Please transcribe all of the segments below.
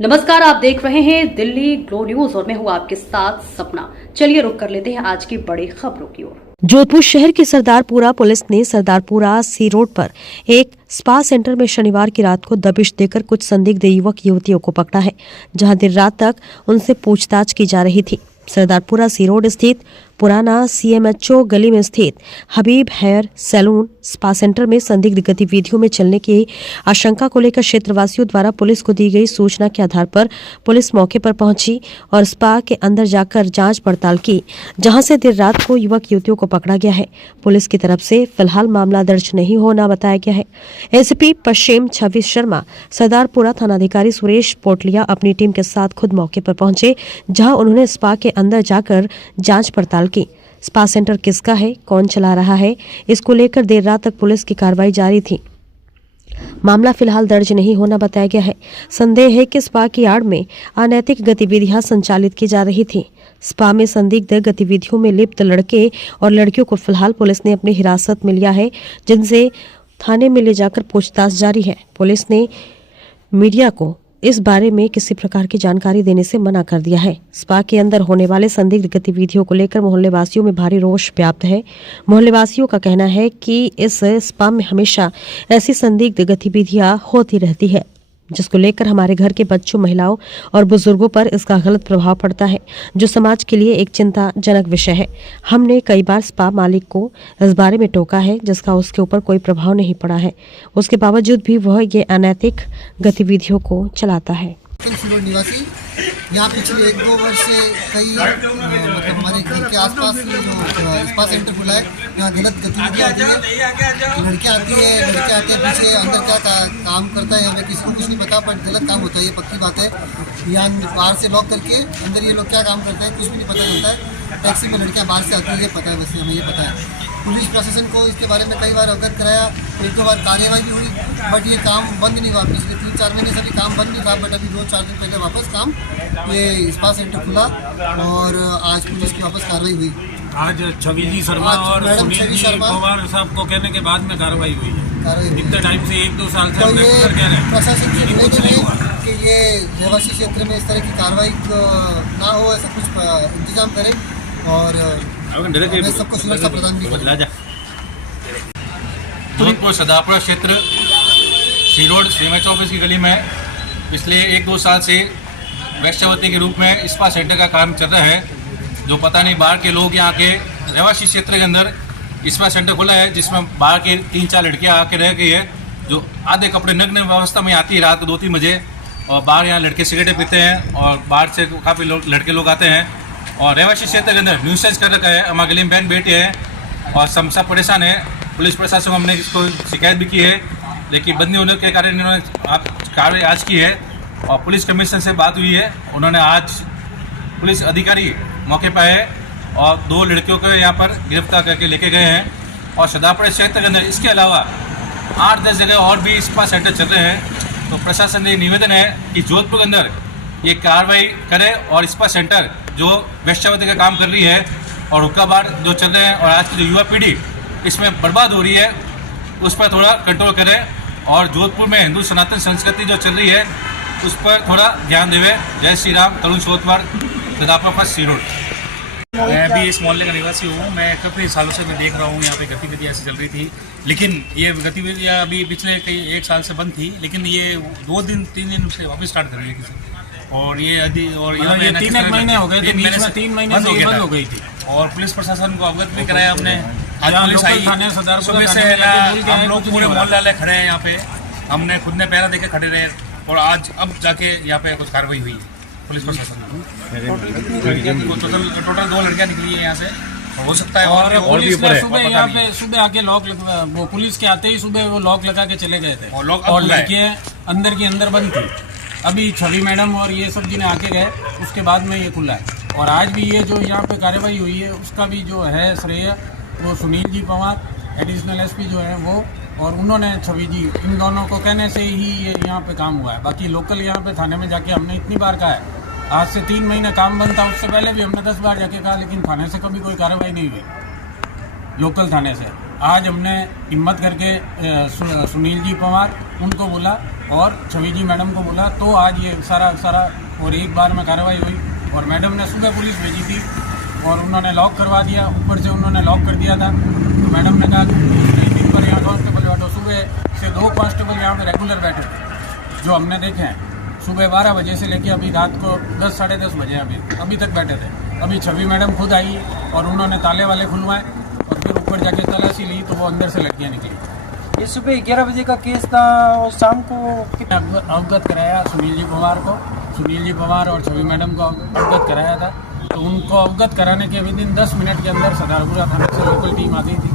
नमस्कार, आप देख रहे हैं दिल्ली ग्लो न्यूज और मैं हूं आपके साथ सपना। चलिए रुक कर लेते हैं आज की बड़ी खबरों की ओर। जोधपुर शहर के सरदारपुरा पुलिस ने सरदारपुरा सी रोड पर एक स्पा सेंटर में शनिवार की रात को दबिश देकर कुछ संदिग्ध युवक युवतियों को पकड़ा है, जहां देर रात तक उनसे पूछताछ की जा रही थी। सरदारपुरा सी रोड स्थित पुराना सीएमएचओ गली में स्थित हबीब हेयर सैलून स्पा सेंटर में संदिग्ध गतिविधियों में चलने की आशंका को लेकर क्षेत्रवासियों द्वारा पुलिस को दी गई सूचना के आधार पर पुलिस मौके पर पहुंची और स्पा के अंदर जाकर जांच पड़ताल की, जहां से देर रात को युवक युवतियों को पकड़ा गया है। पुलिस की तरफ से फिलहाल मामला दर्ज नहीं होना बताया गया है। एसपी पश्चिम छवि शर्मा, सरदारपुरा थानाधिकारी सुरेश पोटलिया अपनी टीम के साथ खुद मौके पर पहुंचे, जहां उन्होंने स्पा के अंदर जाकर जांच पड़ताल की। स्पा सेंटर किसका है, कौन चला रहा है, इसको लेकर देर रात तक पुलिस की कार्रवाई जारी थी। मामला फिलहाल दर्ज नहीं होना बताया गया है। संदेह है कि स्पा की आड़ में अनैतिक गतिविधियां संचालित की जा रही थी। स्पा में संदिग्ध गतिविधियों में लिप्त लड़के और लड़कियों को फिलहाल पुलिस ने अपनी हिरासत में लिया है, जिनसे थाने में ले जाकर पूछताछ जारी है। पुलिस ने मीडिया को इस बारे में किसी प्रकार की जानकारी देने से मना कर दिया है। स्पा के अंदर होने वाले संदिग्ध गतिविधियों को लेकर मोहल्लेवासियों में भारी रोष व्याप्त है। मोहल्लेवासियों का कहना है कि इस स्पा में हमेशा ऐसी संदिग्ध गतिविधियां होती रहती है, जिसको लेकर हमारे घर के बच्चों, महिलाओं और बुजुर्गों पर इसका गलत प्रभाव पड़ता है, जो समाज के लिए एक चिंताजनक विषय है। हमने कई बार स्पा मालिक को इस बारे में टोका है, जिसका उसके ऊपर कोई प्रभाव नहीं पड़ा है। उसके बावजूद भी वह ये अनैतिक गतिविधियों को चलाता है। निवासी यहाँ पिछले 1-2 वर्ष से कई मतलब हमारे घर के आसपास जो स्पा सेंटर खुला है, यहाँ गलत गतिविधियाँ होती है। लड़कियाँ आती है, लड़के आते हैं, पीछे अंदर क्या काम करता है हमें किसी को कुछ नहीं पता, बट गलत काम होता है, ये पक्की बात है। यहाँ बाहर से लॉक करके अंदर ये लोग क्या काम करते हैं कुछ भी नहीं पता चलता है। टैक्सी में लड़कियाँ बाहर से आती है, ये पता है, बस हमें ये पता है। पुलिस प्रशासन को इसके बारे में कई बार अवगत कराया, 1-2 बार कार्यवाही भी हुई, बट ये काम बंद नहीं हुआ। पिछले 3-4 महीने से भी काम बंद नहीं था, बट अभी 2-4 दिन पहले वापस काम ये स्पा सेंटर खुला और आज पुलिस की वापस कार्रवाई हुई। आज छवि शर्मा और सुनील जी पवार साहब को कहने के बाद में कार्रवाई हुई है। इतने टाइम से 1-2 साल से तो ये प्रशासन की निवेदन है कि ये रहवासी क्षेत्र में इस तरह की कार्रवाई ना हो, ऐसा कुछ इंतजाम करें और सबको सुरक्षा प्रदान भी करें। जोधपुर सरदारपुरा क्षेत्र सी रोड सीएमएच ऑफिस की गली में पिछले 1-2 साल से वैश्यवती के रूप में स्पा सेंटर का काम चल रहा है, जो पता नहीं बाहर के लोग यहाँ के रहवासी क्षेत्र के अंदर स्पा सेंटर खुला है, जिसमें बाहर की 3-4 लड़कियाँ आके रह गई है, जो आधे कपड़े नग्न अवस्था में आती है रात को 2-3 बजे, और बाहर यहाँ लड़के सिगरेटें पीते हैं और बाहर से काफ़ी लड़के लोग आते हैं और रहवासी क्षेत्र के अंदर न्यूसेंस कर रखा है। हमारे गली में बहन बेटी है और सब परेशान है। पुलिस प्रशासन को हमने इसको शिकायत भी की है, लेकिन बंद नहीं होने के कारण इन्होंने कार्रवाई आज की है और पुलिस कमिश्नर से बात हुई है। उन्होंने आज पुलिस अधिकारी मौके पर आए और 2 लड़कियों को यहाँ पर गिरफ्तार करके लेके गए हैं। और सरदारपुरा क्षेत्र के अंदर इसके अलावा 8-10 जगह और भी स्पा सेंटर चल रहे हैं। तो प्रशासन से निवेदन है कि जोधपुर के अंदर ये कार्रवाई करे और स्पा सेंटर जो वैश्यवती का काम कर रही है और हुक्का बार जो चल रहे हैं और आज की जो युवा पीढ़ी इसमें बर्बाद हो रही है, उस पर थोड़ा कंट्रोल करें और जोधपुर में हिंदू सनातन संस्कृति जो चल रही है उस पर थोड़ा ध्यान देवे। जय श्री राम। तरुण सोतवार, सरदारपुरा सी रोड। मैं भी इस मोहल्ले का निवासी हूँ। मैं काफ़ी सालों से मैं देख रहा हूँ यहाँ पे गतिविधियाँ ऐसी चल रही थी, लेकिन ये गतिविधियाँ अभी पिछले 1 साल से बंद थी, लेकिन ये 2-3 दिन से वापस स्टार्ट कर रही है किसी। और ये 3 महीने हो गए थे, 3 महीने से बंद हो गई थी और पुलिस प्रशासन को अवगत भी कराया हमने। आज पुलिस आई, सुबह से हम लोग पूरे मोहल्ले वाले खड़े हैं यहाँ पे, हमने खुद ने पहरा देके खड़े रहे और आज अब जाके यहाँ पे कुछ कार्रवाई हुई है पुलिस प्रशासन टोटल 2 लड़कियाँ निकली है यहाँ से, हो सकता है और पुलिस ने सुबह यहाँ पे सुबह आके लॉक वो पुलिस के आते ही सुबह वो लॉक लगा के चले गए थे और लड़कियाँ अंदर की अंदर बंद थी। अभी छवि मैडम और ये सब जिन्हें आके गए उसके बाद में ये खुला है और आज भी ये जो यहाँ पे कार्रवाई हुई है उसका भी जो है श्रेय वो सुनील जी पवार एडिशनल एसपी जो है वो और उन्होंने छवि जी, इन दोनों को कहने से ही ये यहाँ पे काम हुआ है। बाकी लोकल यहाँ पे थाने में जाके हमने इतनी बार कहा है, आज से 3 महीने काम बंद था, उससे पहले भी हमने 10 बार जाके कहा, लेकिन थाने से कभी कोई कार्रवाई नहीं हुई लोकल थाने से। आज हमने हिम्मत करके सुनील जी पवार उनको बोला और छवि जी मैडम को बोला, तो आज ये सारा और एक बार में कार्रवाई हुई। और मैडम ने सुबह पुलिस भेजी थी और उन्होंने लॉक करवा दिया, ऊपर से उन्होंने लॉक कर दिया था। तो मैडम ने कहा दिन पर यहाँ कांस्टेबल बैठो। सुबह से 2 कांस्टेबल यहाँ पे रेगुलर बैठे थे, जो हमने देखे हैं। सुबह 12 बजे से लेके अभी रात को 10 साढ़े 10 बजे अभी तक बैठे थे। अभी छवि मैडम खुद आई और उन्होंने ताले वाले खुलवाए और फिर ऊपर जाके तलाशी ली तो वो अंदर से लड़कियाँ निकली। ये सुबह 11 बजे का केस था और शाम को अवगत कराया सुनील जी पवार और छवि मैडम को अवगत कराया था। तो उनको अवगत कराने के विदिन 10 मिनट के अंदर सरदारपुरा थाने से लोकल टीम आ गई थी।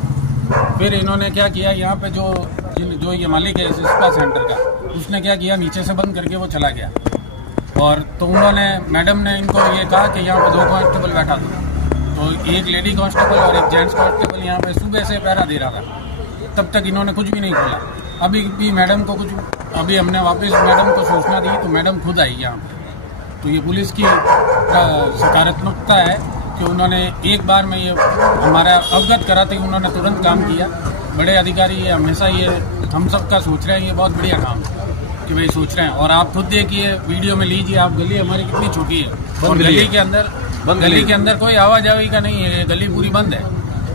फिर इन्होंने क्या किया, यहाँ पे जो ये मालिक है इस स्पा सेंटर का, उसने क्या किया, नीचे से बंद करके वो चला गया। और तो उन्होंने मैडम ने इनको ये कहा कि यहाँ पे 2 कांस्टेबल बैठा दो। तो एक लेडी कांस्टेबल और एक जेंट्स कांस्टेबल यहाँ पे सुबह से पहरा दे रहा था। तब तक इन्होंने कुछ भी नहीं खोला। अभी भी मैडम को अभी हमने वापस मैडम को सूचना दी तो मैडम खुद आई यहाँ पे। तो ये पुलिस की सकारात्मकता है कि उन्होंने एक बार में ये हमारा अवगत कराते ही उन्होंने तुरंत काम किया। बड़े अधिकारी ये हमेशा ये हम सबका सोच रहे हैं, ये बहुत बढ़िया काम है कि भाई सोच रहे हैं। और आप खुद देखिए, वीडियो में लीजिए आप, गली हमारी कितनी छोटी है और गली के अंदर कोई आवाजाही का नहीं है। गली पूरी बंद है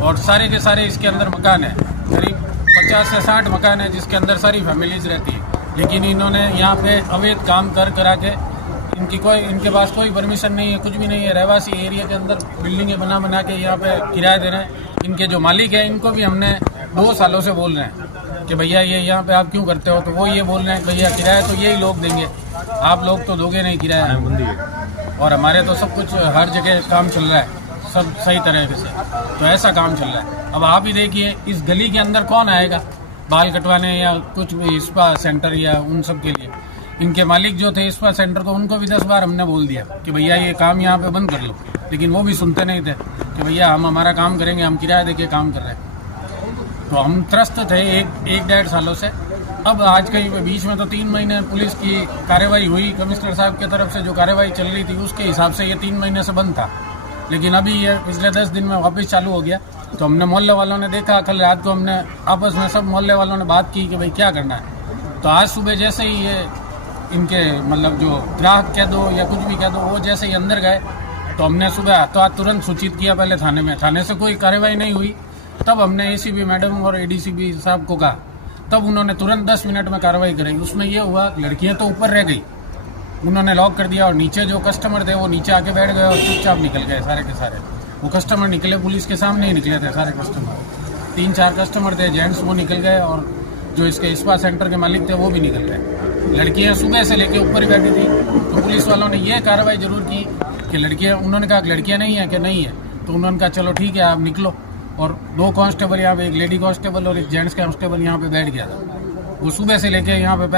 और सारे के सारे इसके अंदर मकान है, करीब 50 से 60 मकान है जिसके अंदर सारी फैमिलीज रहती है। लेकिन इन्होंने यहाँ पे अवैध काम करा के इनके पास कोई परमिशन नहीं है, कुछ भी नहीं है। रहवासी एरिया के अंदर बिल्डिंगें बना के यहाँ पे किराया दे रहे हैं। इनके जो मालिक है इनको भी हमने 2 सालों से बोल रहे हैं कि भैया ये यहाँ पे आप क्यों करते हो। तो वो ये बोल रहे हैं भैया किराया तो यही लोग देंगे, आप लोग तो दोगे नहीं किराया। और हमारे तो सब कुछ हर जगह काम चल रहा है, सब सही तरीके से, तो ऐसा काम चल रहा है। अब आप ही देखिए इस गली के अंदर कौन आएगा बाल कटवाने या कुछ भी स्पा सेंटर या उन सब के लिए। इनके मालिक जो थे स्पा सेंटर को, उनको भी 10 बार हमने बोल दिया कि भैया ये काम यहाँ पे बंद कर लो, लेकिन वो भी सुनते नहीं थे कि भैया हम हमारा काम करेंगे, हम किराया देके काम कर रहे हैं। तो हम त्रस्त थे एक 1.5 सालों से। अब आज के बीच में तो 3 महीने पुलिस की कार्रवाई हुई, कमिश्नर साहब की तरफ से जो कार्रवाई चल रही थी उसके हिसाब से ये 3 महीने से बंद था। लेकिन अभी ये पिछले 10 दिन में वापस चालू हो गया। तो हमने मोहल्ले वालों ने देखा, कल रात को हमने आपस में सब मोहल्ले वालों ने बात की कि भाई क्या करना है। तो आज सुबह जैसे ही ये इनके मतलब जो ग्राहक कह दो या कुछ भी कह दो, वो जैसे ही अंदर गए तो हमने सुबह तो आज तुरंत सूचित किया पहले थाने में। थाने से कोई कार्रवाई नहीं हुई। तब हमने एसीपी मैडम और एडीसीपी साहब को कहा, तब उन्होंने तुरंत 10 मिनट में कार्रवाई कराई। उसमें ये हुआ लड़कियां तो ऊपर रह गई, उन्होंने लॉक कर दिया और नीचे जो कस्टमर थे वो नीचे आके बैठ गए और चुपचाप निकल गए सारे के सारे। वो कस्टमर निकले, पुलिस के सामने ही निकले थे सारे कस्टमर। 3-4 कस्टमर थे जेंट्स, वो निकल गए और जो इसके स्पा सेंटर के मालिक थे वो भी निकल गए। लड़कियां सुबह से लेके ऊपर ही बैठी थी। तो पुलिस वालों ने ये कार्रवाई जरूर की कि लड़कियां, उन्होंने कहा कि लड़कियां नहीं है कि नहीं है। तो उन्होंने कहा चलो ठीक है आप निकलो। और 2 कांस्टेबल यहाँ पे, एक लेडी कांस्टेबल और एक जेंट्स कांस्टेबल यहाँ पे बैठ गया था। वो सुबह से लेके यहाँ पे